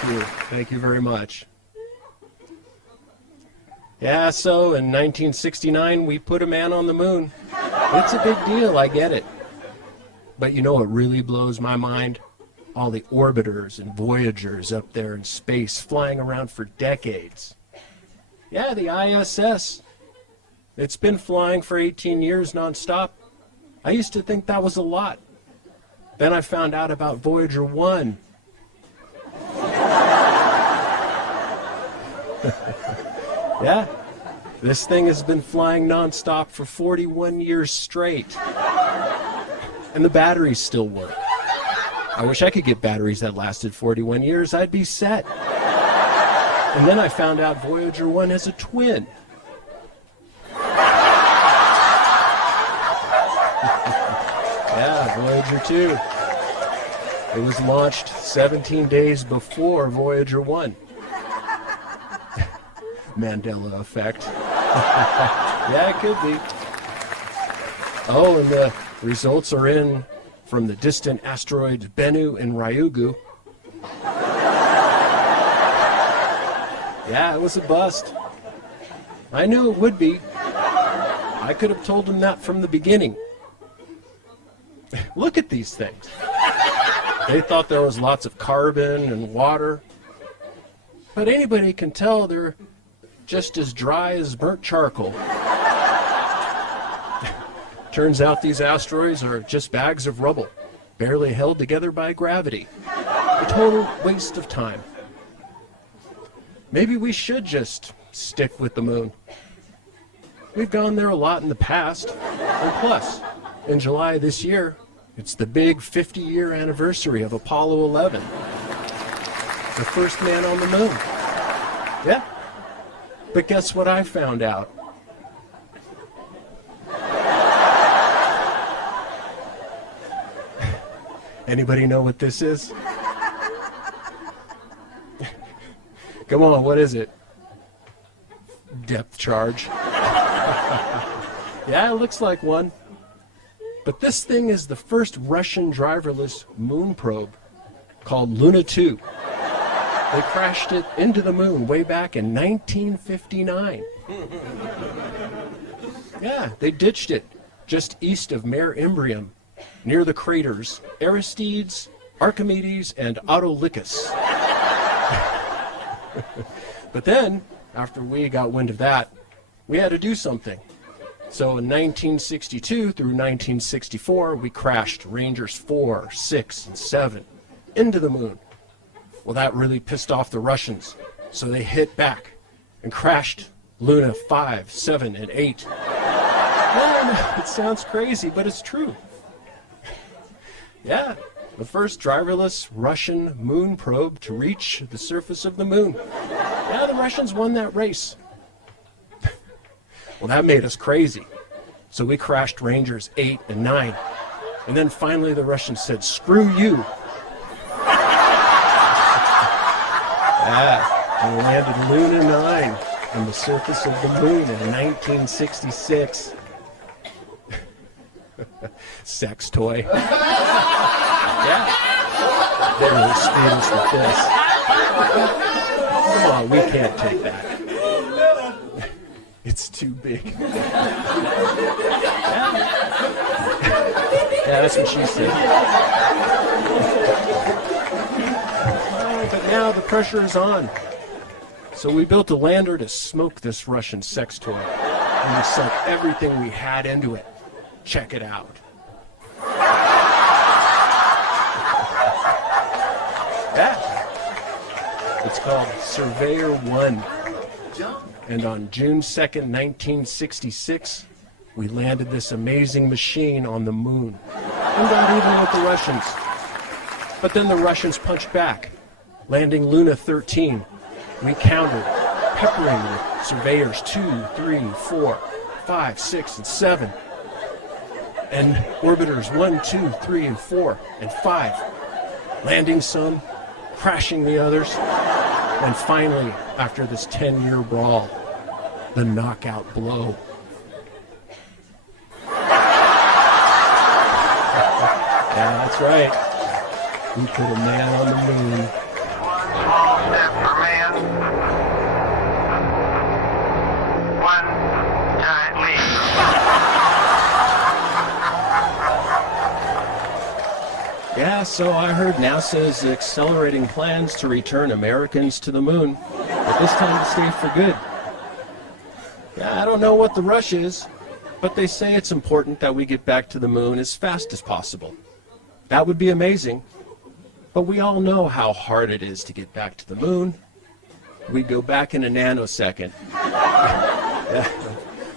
Thank you. Thank you very much. Yeah, so in 1969, we put a man on the moon. It's a big deal, I get it. But you know what really blows my mind? All the orbiters and Voyagers up there in space flying around for decades. Yeah, the ISS. It's been flying for 18 years nonstop. I used to think that was a lot. Then I found out about Voyager 1. Yeah, this thing has been flying nonstop for 41 years straight. And the batteries still work. I wish I could get batteries that lasted 41 years. I'd be set. And then I found out Voyager 1 has a twin. Yeah, Voyager 2. It was launched 17 days before Voyager 1. Mandela effect. Yeah, it could be. Oh, and the results are in from the distant asteroids Bennu and Ryugu. Yeah, it was a bust. I knew it would be. I could have told them that from the beginning. Look at these things. They thought there was lots of carbon and water. But anybody can tell they're just as dry as burnt charcoal. Turns out these asteroids are just bags of rubble, barely held together by gravity. A total waste of time. Maybe we should just stick with the moon. We've gone there a lot in the past. And plus, in July this year, it's the big 50-year anniversary of Apollo 11. The first man on the moon. Yeah. But guess what I found out? Anybody know what this is? Come on, what is it? Depth charge. Yeah, it looks like one. But this thing is the first Russian driverless moon probe called Luna 2. They crashed it into the moon way back in 1959. Yeah, they ditched it just east of Mare Imbrium, near the craters Aristides, Archimedes, and Autolycus. But then, after we got wind of that, we had to do something. So in 1962 through 1964, we crashed Rangers 4, 6, and 7 into the moon. Well, that really pissed off the Russians, so they hit back and crashed Luna 5, 7, and 8. Man, it sounds crazy, but it's true. Yeah, the first driverless Russian moon probe to reach the surface of the moon. Yeah, the Russians won that race. Well, that made us crazy. So we crashed Rangers 8 and 9. And then finally the Russians said, screw you. Yeah, and landed Luna 9 on the surface of the moon in 1966. Sex toy. Yeah. They really screwed us with this. Come on, we can't take that. It's too big. Yeah, that's what she said. But now the pressure is on. So we built a lander to smoke this Russian sex toy. And we sunk everything we had into it. Check it out. Yeah. It's called Surveyor 1. And on June 2nd, 1966, we landed this amazing machine on the moon. And got even with the Russians. But then the Russians punched back, landing Luna 13. We countered, peppering with Surveyors 2, 3, 4, 5, 6, and 7. And Orbiters 1, 2, 3, and 4, and 5. Landing some, crashing the others. And finally, after this 10-year brawl, the knockout blow. Yeah, that's right. We put a man on the moon. Small step for man, one giant leap. Yeah, so I heard NASA is accelerating plans to return Americans to the moon, but this time to stay for good. Yeah, I don't know what the rush is, but they say it's important that we get back to the moon as fast as possible. That would be amazing, but we all know how hard it is to get back to the moon. We'd go back in a nanosecond. Yeah,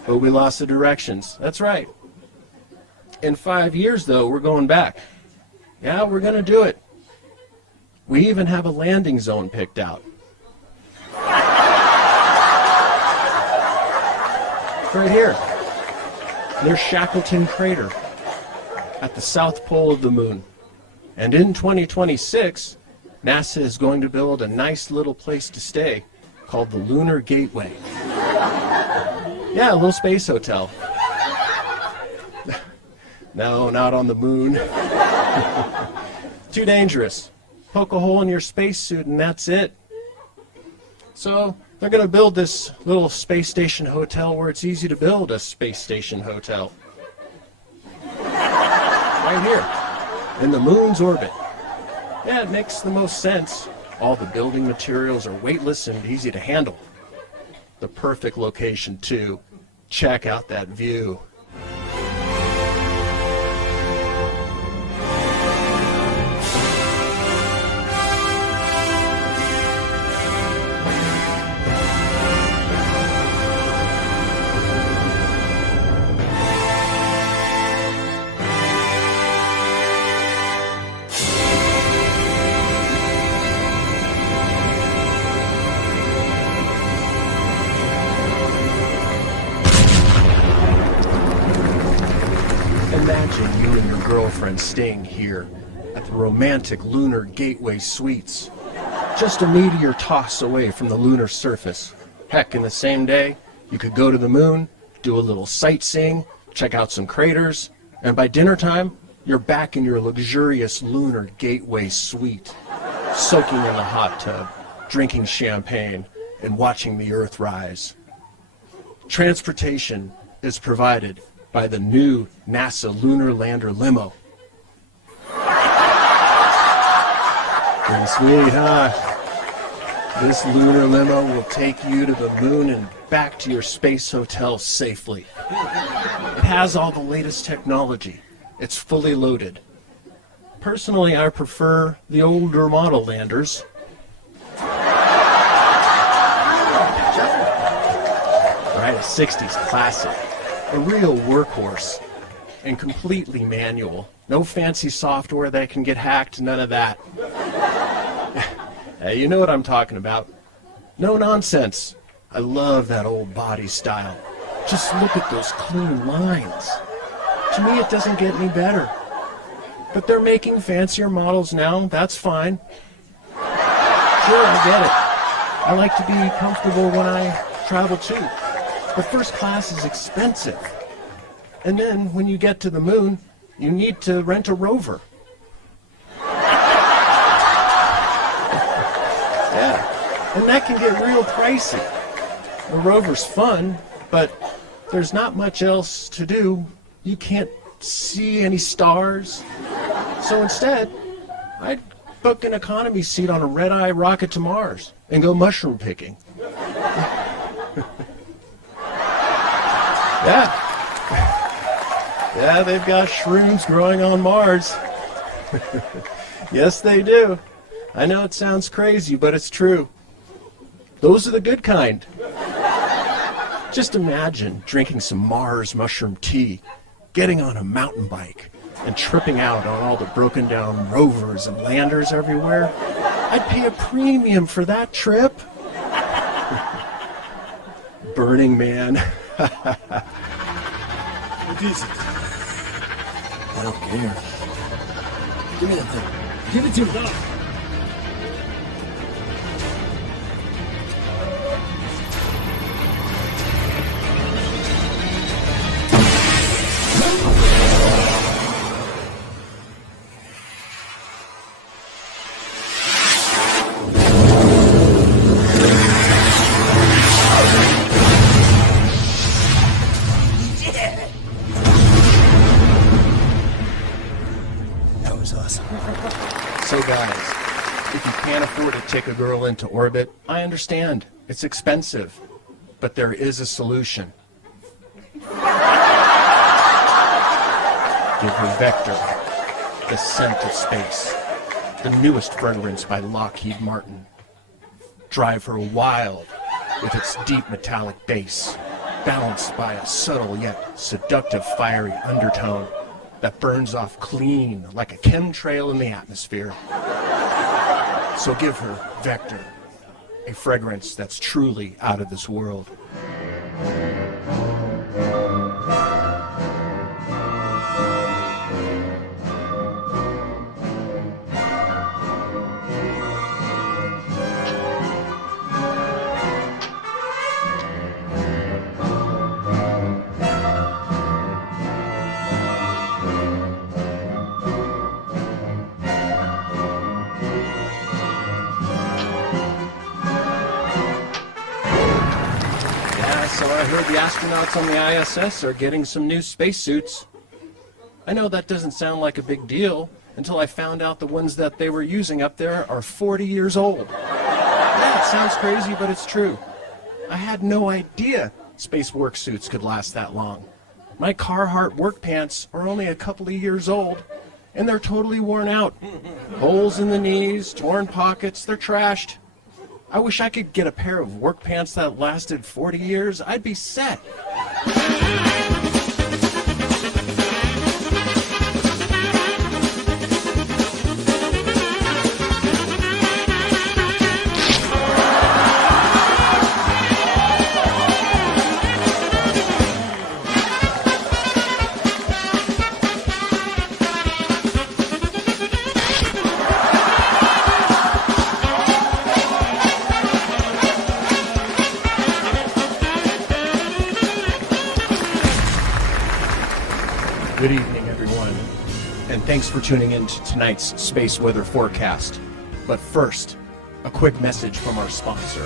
but we lost the directions. That's right. In 5 years, though, we're going back. Yeah, we're going to do it. We even have a landing zone picked out. Right here, near Shackleton Crater, at the south pole of the moon. And in 2026, NASA is going to build a nice little place to stay called the Lunar Gateway. Yeah, a little space hotel. No, not on the moon. Too dangerous. Poke a hole in your spacesuit and that's it. So they're going to build this little space station hotel where it's easy to build a space station hotel. Right here, in the moon's orbit. Yeah, it makes the most sense. All the building materials are weightless and easy to handle. The perfect location, too. Check out that view. Imagine you and your girlfriend staying here at the romantic Lunar Gateway Suites, just a meteor toss away from the lunar surface. Heck, in the same day, you could go to the moon, do a little sightseeing, check out some craters, and by dinner time, you're back in your luxurious Lunar Gateway Suite, soaking in the hot tub, drinking champagne, and watching the Earth rise. Transportation is provided by the new NASA Lunar Lander Limo. Pretty sweet, huh? This lunar limo will take you to the moon and back to your space hotel safely. It has all the latest technology. It's fully loaded. Personally, I prefer the older model landers. Right, a 60s classic. A real workhorse, and completely manual. No fancy software that can get hacked, none of that. Hey, you know what I'm talking about. No nonsense. I love that old body style. Just look at those clean lines. To me, it doesn't get any better. But they're making fancier models now, that's fine. Sure, I get it. I like to be comfortable when I travel too. But first class is expensive. And then when you get to the moon, you need to rent a rover. Yeah, and that can get real pricey. The rover's fun, but there's not much else to do. You can't see any stars. So instead, I'd book an economy seat on a red-eye rocket to Mars and go mushroom picking. Yeah, they've got shrooms growing on Mars. Yes, they do. I know it sounds crazy, but it's true. Those are the good kind. Just imagine drinking some Mars mushroom tea, getting on a mountain bike, and tripping out on all the broken down rovers and landers everywhere. I'd pay a premium for that trip. Burning Man. What is it? I don't care. Give me that thing. Give it to me. can't afford to take a girl into orbit, I understand. It's expensive. But there is a solution. Give her Vector, the scent of space, the newest fragrance by Lockheed Martin. Drive her wild with its deep metallic bass, balanced by a subtle yet seductive fiery undertone that burns off clean like a chemtrail in the atmosphere. So give her Vector, a fragrance that's truly out of this world. So I heard the astronauts on the ISS are getting some new spacesuits. I know that doesn't sound like a big deal until I found out the ones that they were using up there are 40 years old. Yeah, it sounds crazy, but it's true. I had no idea space work suits could last that long. My Carhartt work pants are only a couple of years old, and they're totally worn out. Holes in the knees, torn pockets, they're trashed. I wish I could get a pair of work pants that lasted 40 years. I'd be set. Good evening, everyone, and thanks for tuning in to tonight's space weather forecast. But first, a quick message from our sponsor.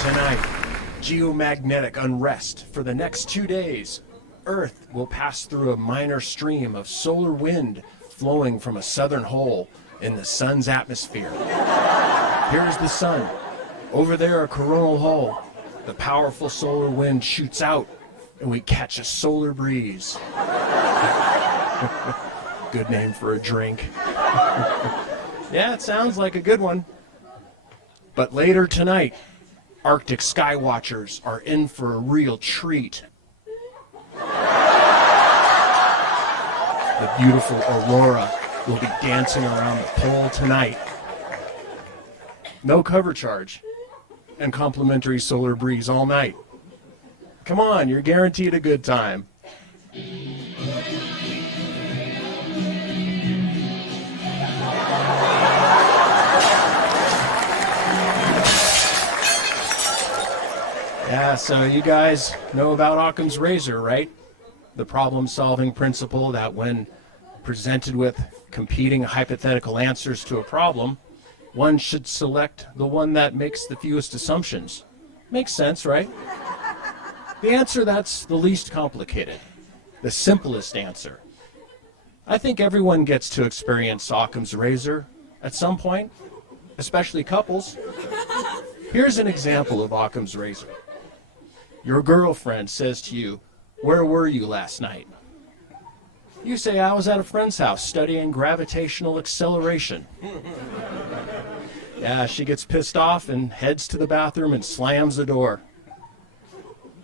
Tonight, geomagnetic unrest for the next 2 days. Earth will pass through a minor stream of solar wind flowing from a southern hole in the sun's atmosphere. Here's the sun. Over there, a coronal hole. The powerful solar wind shoots out, and we catch a solar breeze. Good name for a drink. Yeah, it sounds like a good one. But later tonight, Arctic sky watchers are in for a real treat. The beautiful aurora will be dancing around the pole tonight. No cover charge and complimentary solar breeze all night. Come on, you're guaranteed a good time. Yeah, so you guys know about Occam's razor, right? The problem-solving principle that when presented with competing hypothetical answers to a problem, one should select the one that makes the fewest assumptions. Makes sense, right? The answer that's the least complicated, the simplest answer. I think everyone gets to experience Occam's razor at some point, especially couples. Here's an example of Occam's razor. Your girlfriend says to you, "Where were you last night?" You say, "I was at a friend's house studying gravitational acceleration." Yeah, she gets pissed off and heads to the bathroom and slams the door.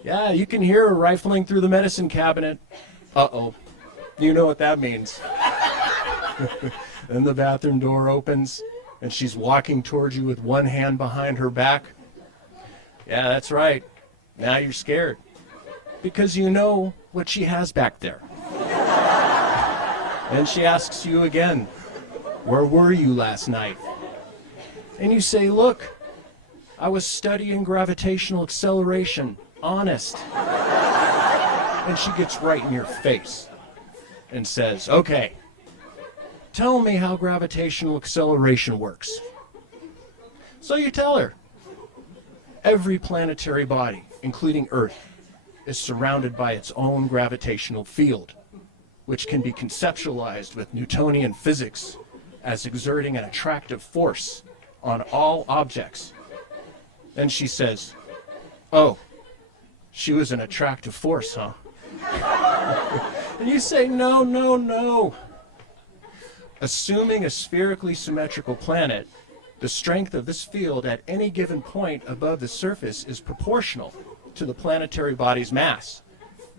Yeah, you can hear her rifling through the medicine cabinet. Uh-oh. You know what that means. Then the bathroom door opens and she's walking towards you with one hand behind her back. Yeah, that's right. Now you're scared because you know what she has back there. Then she asks you again, "Where were you last night?" And you say, "Look, I was studying gravitational acceleration, honest." And she gets right in your face and says, "Okay, tell me how gravitational acceleration works." So you tell her. Every planetary body, including Earth, is surrounded by its own gravitational field, which can be conceptualized with Newtonian physics as exerting an attractive force on all objects. Then she says, "Oh, she was an attractive force, huh?" And you say, "No, no, no. Assuming a spherically symmetrical planet, the strength of this field at any given point above the surface is proportional to the planetary body's mass,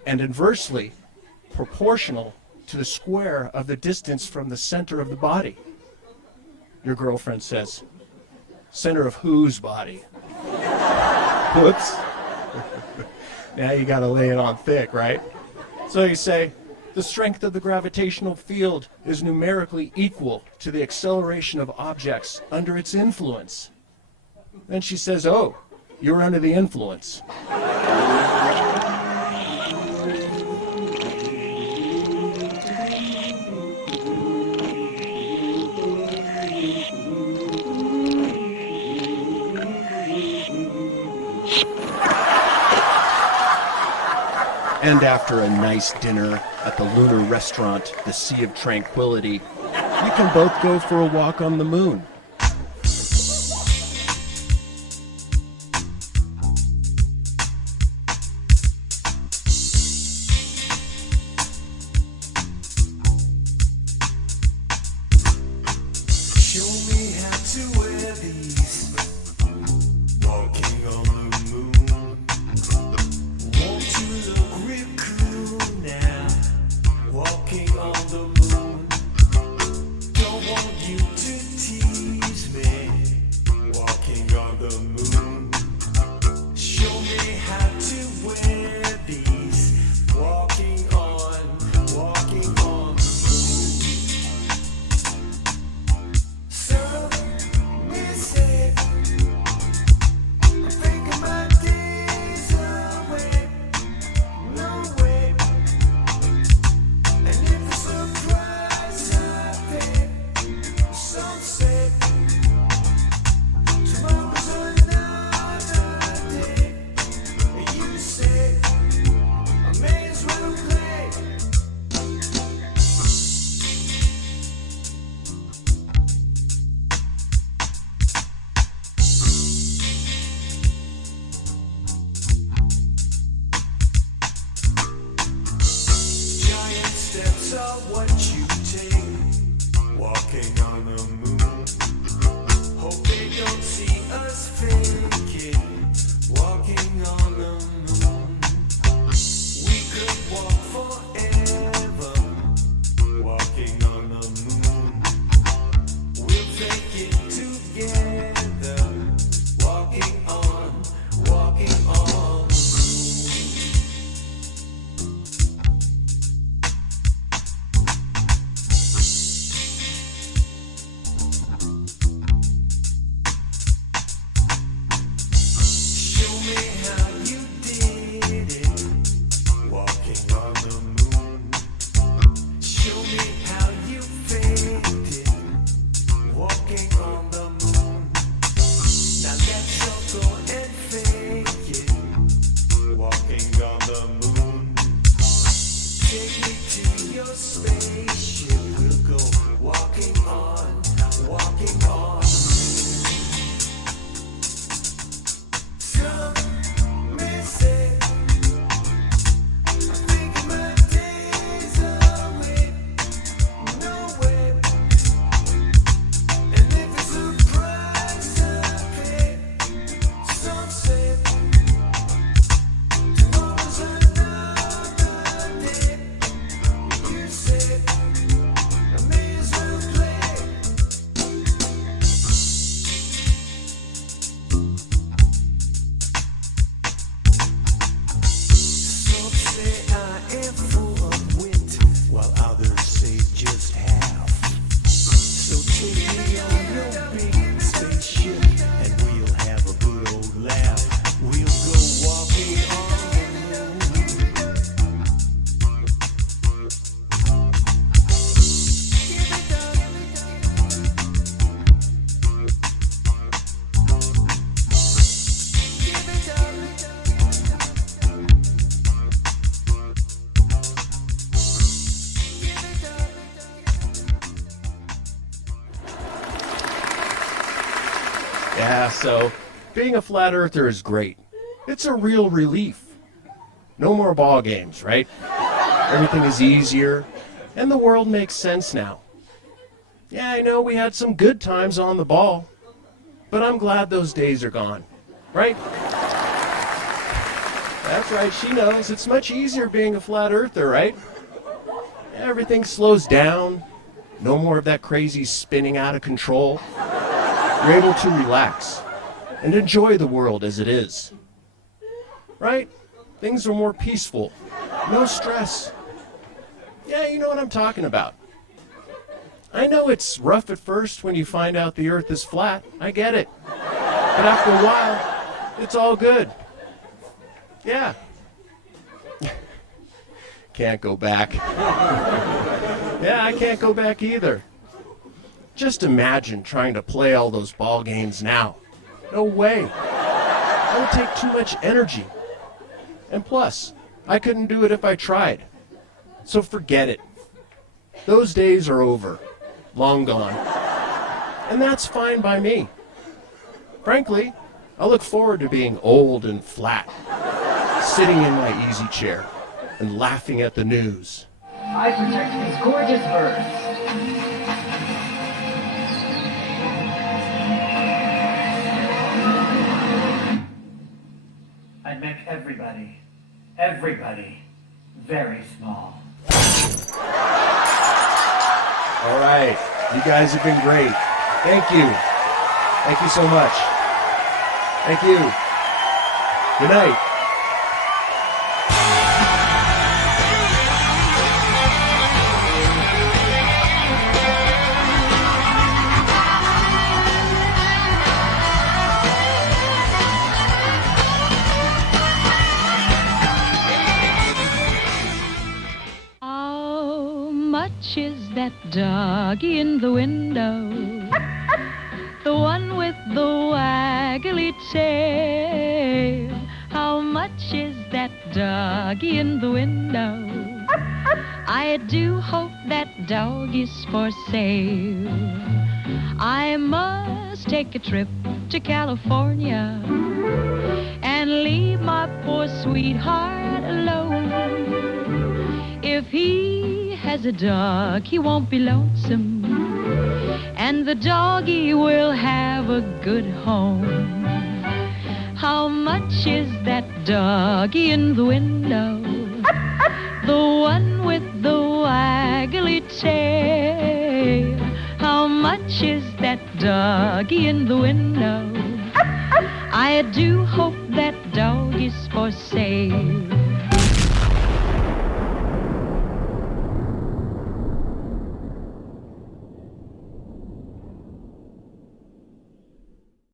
and inversely proportional to the square of the distance from the center of the body." Your girlfriend says, "Center of whose body?" Whoops. Now you gotta lay it on thick, right? So you say, "The strength of the gravitational field is numerically equal to the acceleration of objects under its influence." Then she says, "Oh, you're under the influence." And after a nice dinner at the lunar restaurant, the Sea of Tranquility, you can both go for a walk on the moon. Show me how to wear these. Walking on the moon. Won't you look real cool now? Walking on the moon. Don't want you to tease me. Walking on the moon. Show me how to wear these. Walking on the moon. So missing. I'm thinking my days away. No way. And if a surprise happens, some say tomorrow's another day. And you say I may as well play. Giant steps are what you take. Walking on the moon. Hope they don't see us faking. Walking on the moon. We could walk forever. Walking on the moon. We'll take it together. Walking on the moon. Yeah, so being a flat earther is great. It's a real relief. No more ball games, right? Everything is easier, and the world makes sense now. Yeah, I know we had some good times on the ball, but I'm glad those days are gone, right? That's right, she knows. It's much easier being a flat earther, right? Everything slows down. No more of that crazy spinning out of control. You're able to relax and enjoy the world as it is. Right? Things are more peaceful. No stress. Yeah, you know what I'm talking about. I know it's rough at first when you find out the earth is flat. I get it. But after a while, it's all good. Yeah. Can't go back. Yeah, I can't go back either. Just imagine trying to play all those ball games now. No way. That would take too much energy. And plus, I couldn't do it if I tried. So forget it. Those days are over. Long gone. And that's fine by me. Frankly, I look forward to being old and flat, sitting in my easy chair and laughing at the news. I protect these gorgeous birds. I'd make everybody very small. All right. You guys have been great. Thank you. Thank you so much. Thank you. Good night. How much is that doggy in the window? The one with the waggly tail. How much is that doggy in the window? I do hope that dog is for sale. I must take a trip to California and leave my poor sweetheart alone. If he has a dog, he won't be lonesome, and the doggy will have a good home. How much is that doggy in the window? The one with the waggly tail. How much is that doggy in the window? I do hope that dog is for sale.